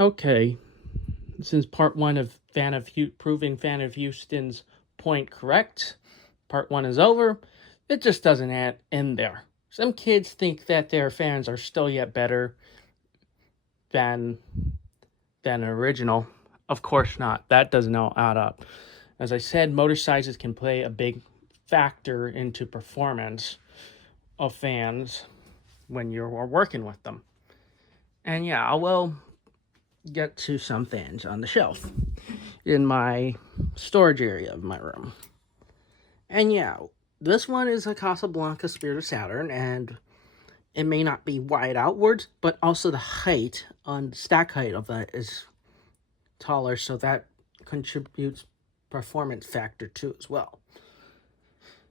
Okay, since part one of proving Fan of Houston's point correct, part one is over. It just doesn't end there. Some kids think that their fans are still yet better than than original. Of course not. That does not add up. As I said, motor sizes can play a big factor into performance of fans when you're working with them. And yeah, I will get to some fans on the shelf in my storage area of my room. And yeah, this one is a Casablanca Spirit of Saturn, and it may not be wide outwards, but also the height on stack height of that is taller, so that contributes performance factor too as well.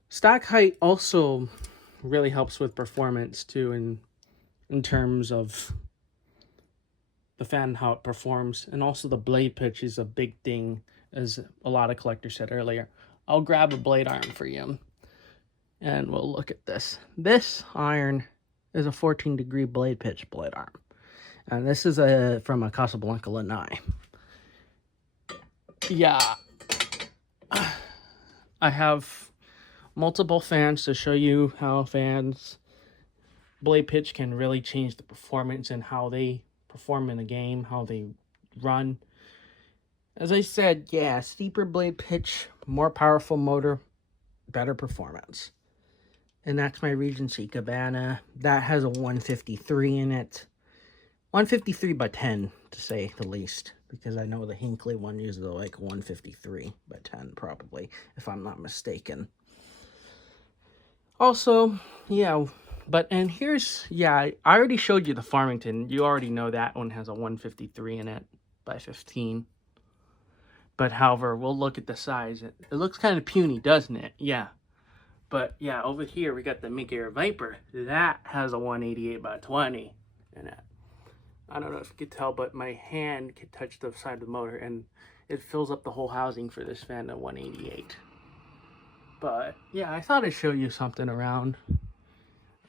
Stack height also really helps with performance too in terms of the fan, how it performs, and also the blade pitch is a big thing, as a lot of collectors said earlier. I'll grab a blade iron for you, and we'll look at this. This iron is a 14-degree blade pitch blade iron, and this is from a Casablanca Lanai. Yeah, I have multiple fans to show you how fans blade pitch can really change the performance and how they perform in a game, how they run. As I said, yeah, steeper blade pitch, more powerful motor, better performance. And that's my Regency Cabana. That has a 153 in it. 153 by 10, to say the least. Because I know the Hinckley one uses like 153 by 10, probably, if I'm not mistaken. Also, yeah, and here's, yeah, I already showed you the Farmington. You already know that one has a 153 in it by 15. But however, we'll look at the size. It looks kind of puny, doesn't it? Yeah. But yeah, over here we got the Mink Air Viper. That has a 188 by 20 in it. I don't know if you could tell, but my hand could touch the side of the motor, and it fills up the whole housing for this fan at 188. But yeah, I thought I'd show you something around.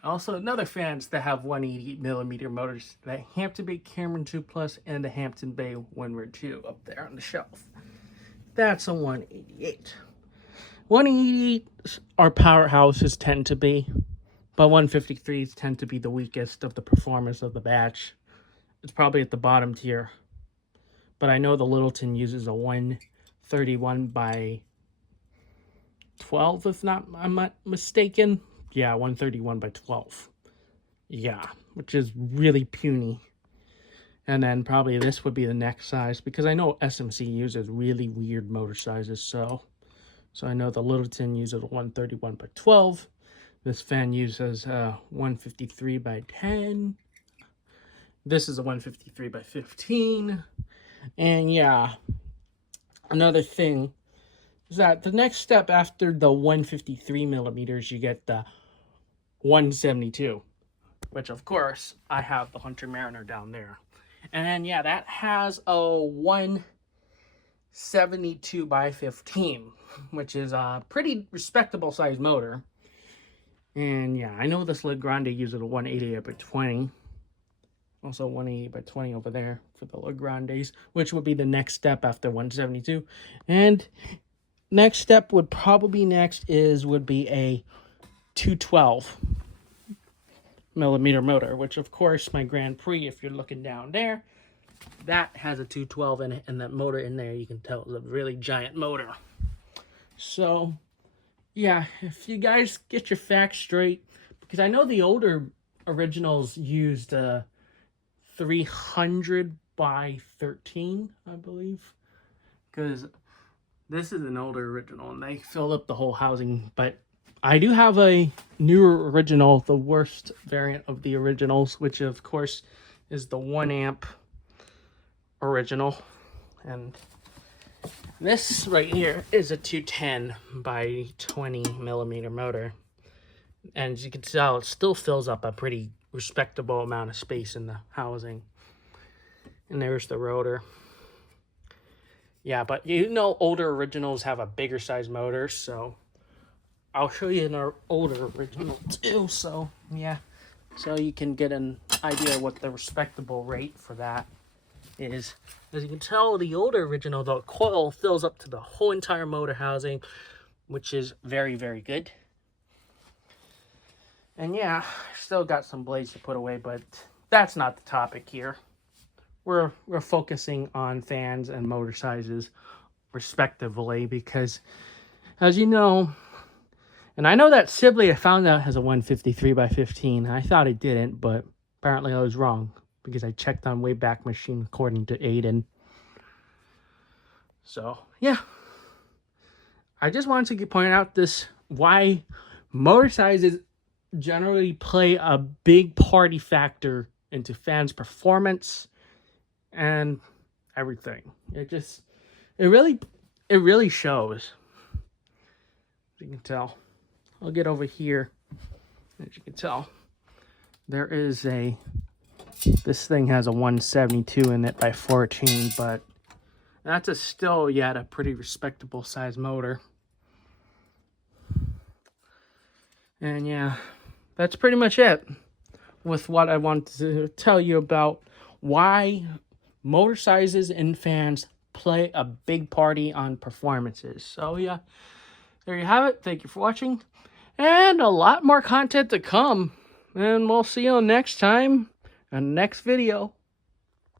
Also, another fans that have 180mm motors, the Hampton Bay Cameron 2 Plus and the Hampton Bay Windward 2 up there on the shelf. That's a 188. 188s are powerhouses tend to be, but 153s tend to be the weakest of the performers of the batch. It's probably at the bottom tier. But I know the Littleton uses a 131 by 12, if I'm not mistaken. Yeah, 131 by 12. Yeah, which is really puny. And then probably this would be the next size, because I know SMC uses really weird motor sizes, so I know the Littleton uses a 131 by 12. This fan uses a 153 by 10. This is a 153 by 15. And yeah, another thing is that the next step after the 153 millimeters, you get the 172, which of course I have the Hunter Mariner down there. And then yeah, that has a 172 by 15, which is a pretty respectable size motor. And yeah, I know this Legrande uses a 188 by 20. Also 188 by 20 over there for the Legrandes, which would be the next step after 172. And next step would probably would be a 212 millimeter motor, which of course my Grand Prix, if you're looking down there, that has a 212 in it, and that motor in there, you can tell, is a really giant motor. So yeah, if you guys get your facts straight, because I know the older originals used 300 by 13, I believe, because this is an older original and they filled up the whole housing. But I do have a newer original, the worst variant of the originals, which of course is the 1 amp original. And this right here is a 210 by 20 millimeter motor. And as you can tell, it still fills up a pretty respectable amount of space in the housing. And there's the rotor. Yeah, but you know older originals have a bigger size motor, so I'll show you an older original too. So yeah, so you can get an idea what the respectable rate for that is, as you can tell, the older original, the coil fills up to the whole entire motor housing, which is very, very good. And yeah, still got some blades to put away, but that's not the topic here. We're focusing on fans and motor sizes respectively, because as you know, and I know that Sibley, I found out, has a 153 by 15. I thought it didn't, but apparently I was wrong, because I checked on Wayback Machine according to Aiden. So yeah, I just wanted to point out this, why motor sizes generally play a big party factor into fans' performance and everything. It really shows. As you can tell, I'll get over here. As you can tell, there is this thing has a 172 in it by 14, but that's still yet a pretty respectable size motor. And yeah, that's pretty much it with what I wanted to tell you about why motor sizes and fans play a big party on performances. So yeah, there you have it. Thank you for watching, and a lot more content to come. And we'll see you next time in the next video.